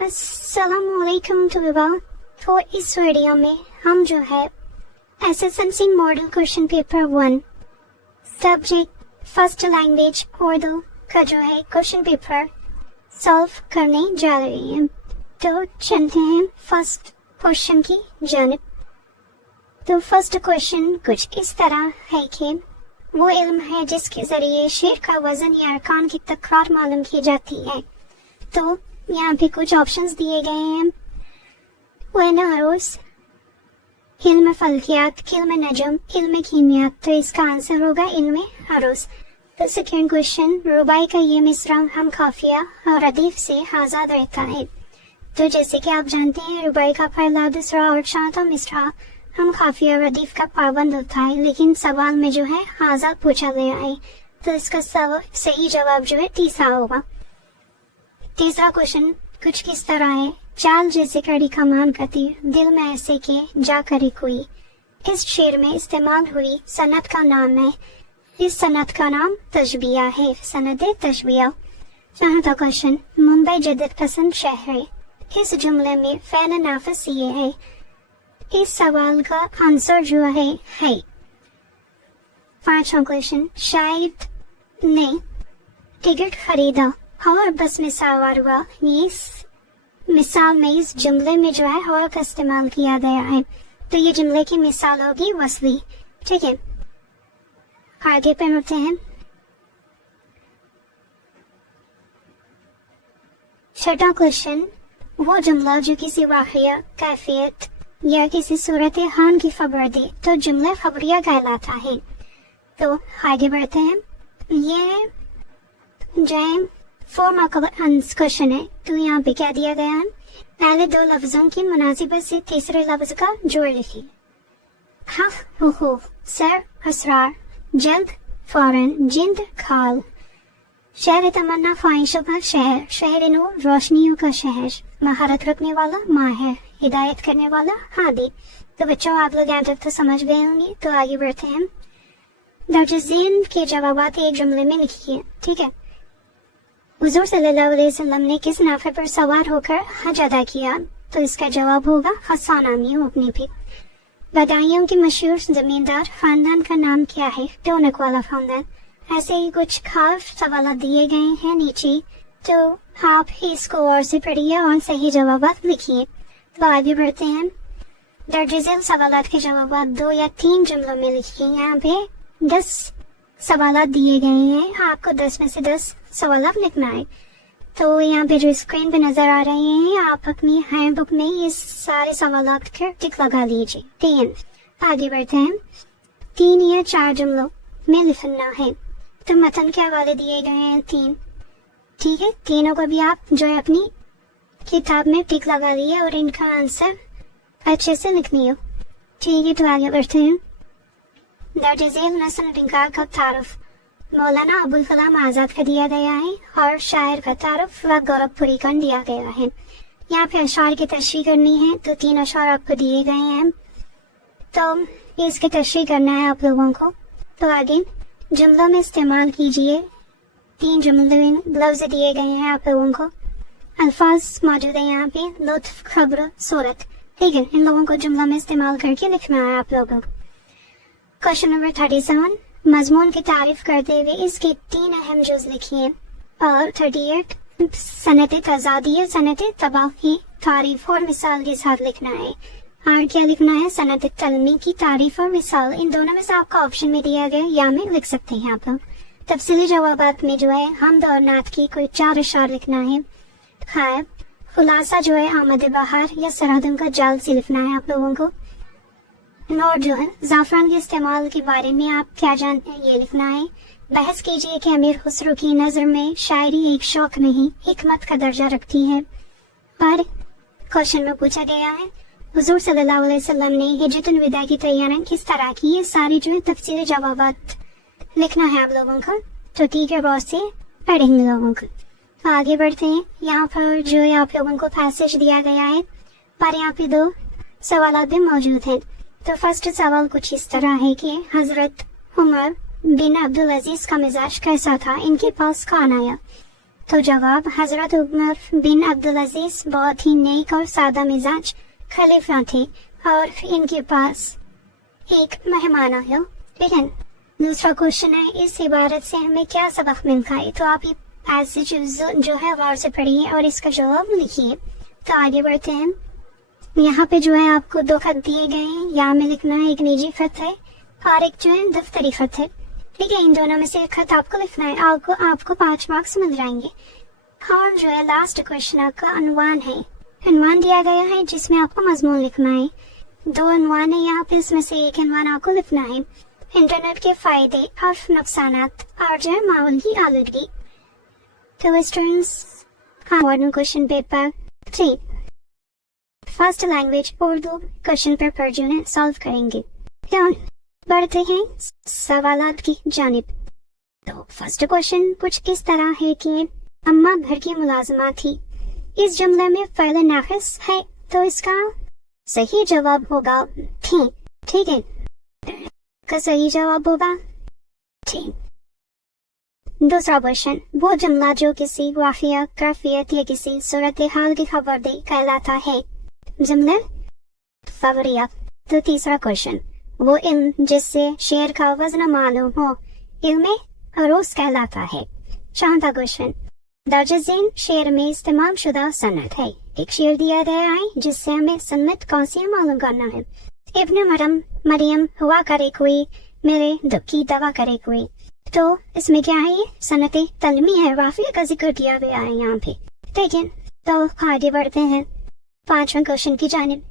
अस्सलामुअलैकुम तलबा। तो इस वीडियो में हम जो है SSLC model question paper 1 subject first language Urdu का जो है क्वेश्चन पेपर सॉल्व करने जा रहे हैं। तो चलते हैं फर्स्ट क्वेश्चन की जानिब। तो फर्स्ट क्वेश्चन कुछ इस तरह है कि वो इल्म है जिसके जरिए शेर का वजन या अरकान की तकरार मालूम की जाती है। तो यहाँ पे कुछ ऑप्शंस दिए गए हैं। इल्म अरूस, इल्म फल्कियात, इल्म नजम, इल्म कीमियात। तो इसका आंसर होगा इल्म अरूस। तो सेकेंड क्वेश्चन, रुबाई का ये मिसरा हम काफिया और रदीफ से आजाद रहता है। तो जैसे कि आप जानते हैं रुबाई का पहला, दूसरा और चौथा मिसरा हम काफिया और रदीफ का पाबंद होता है, लेकिन सवाल में जो है आजाद पूछा गया है। तो इसका सही जवाब जो है तीसरा होगा। तीसरा क्वेश्चन कुछ किस तरह है, चाल जैसे कड़ी कमान का तीर, दिल में ऐसे के जा करे कोई। इस शेर में इस्तेमाल हुई सनत का नाम है, इस सनत का नाम तशबिया है, सनत तशबिया। चौथा क्वेश्चन, मुंबई जदीद पसंद शहर है। इस जुमले में फ़ेल नाफिस ये है। इस सवाल का आंसर जो है। पांचवा क्वेश्चन, शायद ने टिकट खरीदा और बस में सवार हुआ। इस मिसाल में इस जुमले में जो है हवा का इस्तेमाल किया गया है। तो ये जुमले की मिसाल होगी वस्ली। ठीक है, आगे पे बढ़ते हैं। छठा क्वेश्चन, वो जुमला जो किसी वाक़या, कैफियत या किसी सूरत हाल की खबर दे तो जुमला खबरिया कहलाता है। तो आगे बढ़ते हैं। ये जो फॉर्म क्वेश्चन है। तो यहाँ पे क्या दिया गया है, पहले दो लफ्जों की मुनासिबत से तीसरे लफ्ज का जोड़ लिखिए। हफ हुकूफ, सर असरार, जल्द फौरन, जिंद खाल। शहर तमन्ना ख्वाहिशों का शहर, शहर नूर रोशनियों का शहर, महारत रखने वाला माहिर, हिदायत करने वाला हादी। तो बच्चों आप लोग यहाँ तक तो समझ गए होंगे। तो आगे बढ़ते हैं। दर्ज ज़ेल के जवाबात एक जुमले में लिखिए। ठीक है, हुजूर सल्लल्लाहु अलैहि वसल्लम ने किस नाफे पर सवार होकर हज अदा किया। तो इसका जवाब होगा हसन नामी ऊँटनी पे। बदायूं की मशहूर जमींदार खानदान का नाम क्या है। टोनक वाला खानदान। ऐसे ही कुछ खास सवाल दिए गए हैं नीचे, तो आप इसको और से पढ़िए और सही जवाबात लिखिए। तो आगे बढ़ते हैं। दर्ज झेल सवालात के जवाबात 2 या 3 जुमलों में लिखिए। यहाँ पे 10 सवालात दिए गए हैं, आपको 10 में से 10 सवाल लिखना है। तो यहाँ पे जो स्क्रीन पे नजर आ रहे हैं, आप अपनी हैंड बुक में ये सारे सवालात कर टिक लगा लीजिए। 3 आगे बढ़ते हैं। 3 या 4 जुमलों में लिखना है। तो मतन के हवाले दिए गए हैं 3। ठीक है, तीनों को भी आप जो है अपनी किताब में टिक लगा लिए और इनका आंसर अच्छे से लिखनी हो। ठीक है, तो आगे बढ़ते हैं। दर्ज झेल नस्ल निगार का तारुफ मौलाना अबुल कलाम आजाद का दिया गया है और शायर का तारुफ व गौरवपुरी का दिया गया है। यहाँ पे अशार की तशरीह करनी है। तो 3 अशार आपको दिए गए हैं, तो इसकी तशरीह करना है आप लोगों को। तो आगे जुमलों में इस्तेमाल कीजिए। 3 जुमले लफ्ज दिए गए हैं आप लोगों को, अल्फाज मौजूद है यहाँ पे, लुत्फ, खबर, सूरत। ठीक है, इन लोगों को जुमला में इस्तेमाल करके लिखना है आप लोगों को। क्वेश्चन नंबर 37, मजमून की तारीफ करते हुए इसके 3 अहम जुज लिखिए। और 38, सनत तजादी, सनत तबाही, तारीफ और मिसाल के साथ लिखना है। और क्या लिखना है, सनत तलमी की तारीफ और मिसाल। इन दोनों में से आपका ऑप्शन में दिया गया या में लिख सकते हैं आप लोग। तफसीली जवाबात में जो है हमद और नात की कोई 4 अशार लिखना है। खैर खुलासा जो है आमद बहार या सरहदों का जाल से लिखना है आप लोगों को। और जो है जाफरान के इस्तेमाल के बारे में आप क्या जानते हैं ये लिखना है। बहस कीजिए कि अमीर खुसरो की नजर में शायरी एक शौक नहीं हिकमत का दर्जा रखती है। और क्वेश्चन में पूछा गया है हुजूर सल्लल्लाहु अलैहि वसल्लम ने हिजरतुल विदा की तैयारी किस तरह की। ये सारी जो है तफसीली जवाबात लिखना है आप लोगों को। तो ठीक है, बहुत से पढ़ेंगे लोगों को। तो आगे बढ़ते हैं। यहाँ पर जो है आप लोगों को पैसेज दिया गया है, पर यहाँ पे 2 सवाल भी मौजूद हैं। तो फर्स्ट सवाल कुछ इस तरह है कि हजरत उमर बिन अब्दुल अजीज का मिजाज कैसा था, इनके पास कौन आया। तो जवाब हजरत उमर बिन अब्दुल अजीज बहुत ही नेक और सादा मिजाज खलीफा थे और इनके पास एक मेहमान आया। ठीक है, दूसरा क्वेश्चन है, इस इबारत से हमें क्या सबक मिलता है? तो आप ये पैसेज जो है गौर से पढ़िए और इसका जवाब लिखिए। तो आगे बढ़ते हैं। यहाँ पे जो है आपको 2 खत दिए गए हैं, यहाँ में लिखना है, एक निजी खत है और एक जो है दफ्तरी खत है। ठीक है, इन दोनों में से एक खत आपको लिखना है, आपको 5 मार्क्स मिल जाएंगे। और जो है लास्ट क्वेश्चन आपका अनुमान है, अनुमान दिया गया है जिसमें आपको मजमून लिखना है। 2 अनुमान है यहाँ पे, इसमें से एक अनुमान आपको लिखना है, इंटरनेट के फायदे और नुकसानात और जो है माहौल की आलूदगी। तो students, question paper 3 first language Urdu question paper जो है सॉल्व करेंगे। तो बढ़ते हैं सवालात की जानिब। तो फर्स्ट क्वेश्चन कुछ इस तरह है कि अम्मा घर की मुलाजिमा थी। इस जुमले में फ़इल नाक़िस है, तो इसका सही जवाब होगा थी। ठीक है, का सही जवाब होगा थी। दूसरा क्वेश्चन, वो जुमला जो किसी वाक़िया, कैफियत या किसी सूरत हाल की खबर दे कहलाता है? जुमले ख़बरिया। तो तीसरा क्वेश्चन, वो इल्म जिससे शेर का वज़न मालूम हो इल्मे अरोज़ कहलाता है? चौथा क्वेश्चन, दर्ज ज़ेल शेर में इस्तेमाल शुदा सनद है। एक शेर दिया गया है जिससे हमें सनद कौन सी मालूम करना है। इब्न मरियम हुआ करे कोई, मेरे दुख की दवा करे कोई। तो इसमें क्या है, ये सनते तलमी है, वाफ़िया का जिक्र किया गया है यहाँ पे। ठीक है, तो आगे बढ़ते हैं 5वें क्वेश्चन की जानिब।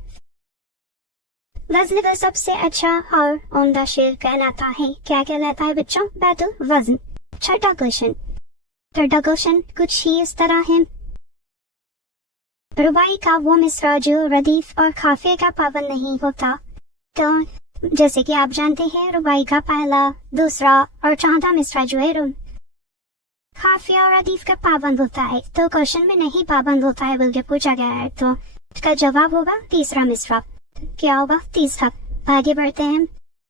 वज़न का सबसे अच्छा और उम्दा शेर कहलाता है, क्या कहलाता है बच्चों? बैतुल वज़न। छठा क्वेश्चन, थर्ड क्वेश्चन कुछ ही इस तरह है, रुबाई का वो मिसरा जो रदीफ और काफिया का पाबंद नहीं होता। तो जैसे कि आप जानते हैं, रुबाई का पहला, दूसरा और चौथा मिसरा जो है काफिया और रदीफ का पाबंद होता है। तो क्वेश्चन में नहीं पाबंद होता है बल्कि पूछा गया है, तो इसका जवाब होगा तीसरा मिसरा। क्या होगा? तीसरा। आगे बढ़ते हैं।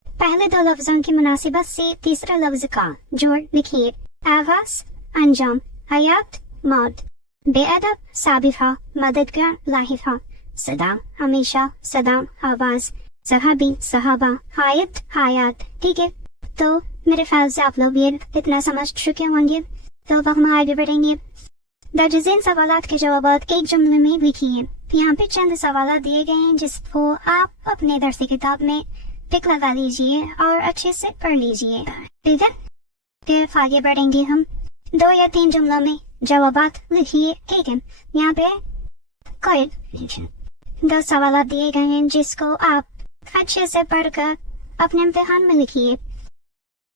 पहले 2 लफ्जों की मुनासिबत से तीसरे लफ्ज का जोड़ लिखिए। आगाज, अंजाम, हयात, मौत, बेअदब, साबिफा, मददगार, लाहिफा, सदा, हमेशा, सदाम, आवाज, सहाबी, सहाबा, हायत, हायात। ठीक है, तो मेरे ख्याल से आप लोग ये इतना समझ चुके होंगे। तो अब हम आगे बढ़ेंगे। दर्ज ज़ेल सवालात के जवाब एक जुमले में लिखिए। यहाँ पे चंद सवालात दिए गए हैं जिसको आप अपने दर्सी किताब में टिक लगा लीजिए और अच्छे से पढ़ लीजिए। ठीक है, फिर आगे बढ़ेंगे हम। 2 या 3 जुमलों में जवाबात लिखिए। ठीक है, यहाँ पे कोई 2 सवालात दिए गए हैं जिसको आप अच्छे से पढ़कर अपने इम्तिहान में लिखिए।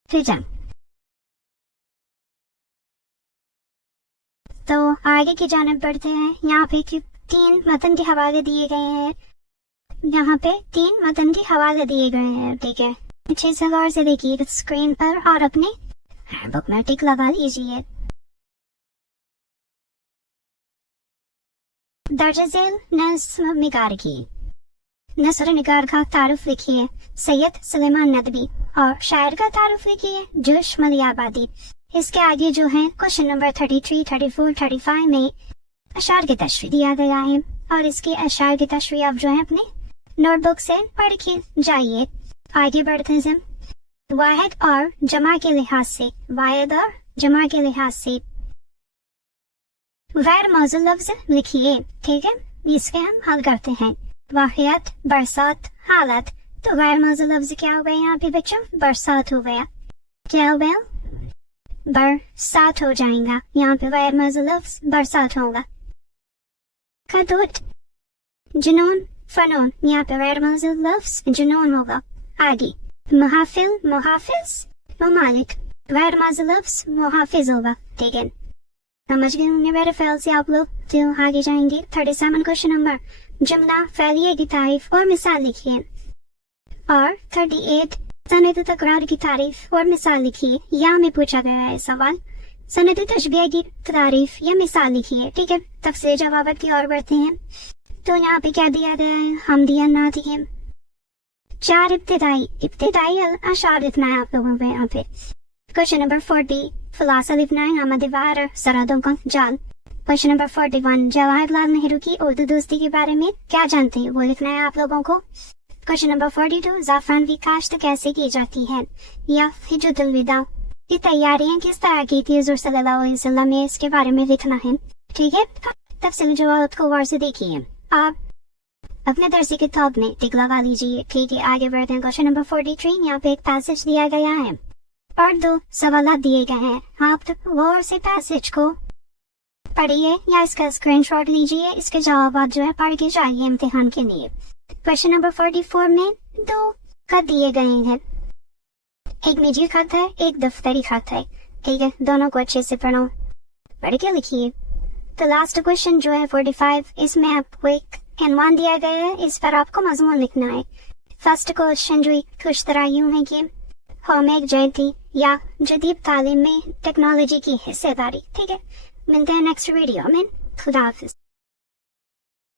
ठीक है, तो आगे की जानिब बढ़ते हैं। यहाँ पे 3 मतन के हवाले दिए गए हैं। यहाँ पे 3 मतन के हवाले दिए गए हैं। ठीक है, अच्छे से गौर से देखिए स्क्रीन पर और अपने बुक में टिक लगा लीजिए। दर्ज ज़ेल नस्र निगार की, नस्र निगार का तारुफ लिखिए। सैयद सुलेमान नदवी। और शायर का तारुफ लिखिए जोश मलियाबादी। इसके आगे जो है क्वेश्चन नंबर 33, 34, 35 में अशार की तशरीह दिया गया है और इसके अशार की तशरीह आप जो है अपने नोटबुक से पढ़ के जाइए। आगे बढ़ते हैं। वाहिद और जमा के लिहाज से, वाहिद और जमा के लिहाज से गैर मौजूद लफ्ज लिखिए। ठीक है, इसके हम हल करते हैं। वाक़ियात, बरसात, हालत। तो गैर मौजूद लफ्ज क्या हो गया यहाँ पे बच्चों? बरसात हो गया। क्या हो गया? बरसात हो जाएगा। यहाँ पे गैर मौजूद लफ्ज बरसात होगा। खतूत, जुनून, फनून। यहाँ पे गैर मौजूद लफ्ज जुनून होगा। आगे मुहाफिल, मुहाफिज, ममालिक। गैर मौजूद लफ्ज मुहाफिज होगा। ठीक है, समझ गए होंगे मेरे ख्याल से आप लोग। तो आगे जाएंगे 37 क्वेश्चन नंबर। जुमला फेलिए की तारीफ और मिसाल लिखिए। और 38 सनद तकरार की तारीफ और मिसाल लिखिए। यहाँ में पूछा गया है सवाल, सनद तशबीह की तारीफ या मिसाल लिखिए। ठीक है, तफसील जवाब की ओर बढ़ते हैं। तो यहाँ पे क्या दिया गया है? हमदिया नातिया। 4 इब्तिदाई अशार लिखना है आप लोगों को यहाँ पे। क्वेश्चन नंबर 40 खुलासा लिखना है नामा दीवार और सरहदों का जाल। क्वेश्चन नंबर 41, जवाहरलाल नेहरू की उर्दू दोस्ती के बारे में क्या जानते हैं, वो लिखना है आप लोगों को। क्वेश्चन नंबर 42, ज़ाफ़रान की काश्त कैसे की जाती है, या हिज्जुल विदा की तैयारियां किस तरह की थी हुज़ूर सल्लल्लाहु अलैहि वसल्लम में, इसके बारे में लिखना है। ठीक है, तफसीली जवाब को गौर से देखिए। आप अपने दरसी किताब में टिक लगा लीजिए। ठीक है, आगे बढ़ते हैं। क्वेश्चन नंबर 43, यहाँ पे एक पैसेज दिया गया है और 2 सवाल दिए गए हैं। आप गौर से पैसेज को पढ़िए या इसका स्क्रीनशॉट लीजिए। इसके जवाब जो है पढ़ के जाइए इम्तिहान के लिए। क्वेश्चन नंबर 44 में 2 खत दिए गए हैं, एक निजी खत है, एक दफ्तरी खत है। ठीक है, दोनों को अच्छे से पढ़ो, पढ़ के लिखिए। तो लास्ट क्वेश्चन जो है 45, इसमें आपको एक इनवान दिया गया है, इस पर आपको मजमून लिखना है। फर्स्ट क्वेश्चन जो कुछ तरह यूं है कि होम जयंती या जदीद तालीम में टेक्नोलॉजी की हिस्सेदारी। ठीक है, मिलते हैं नेक्स्ट वीडियो में। खुदा हाफिज।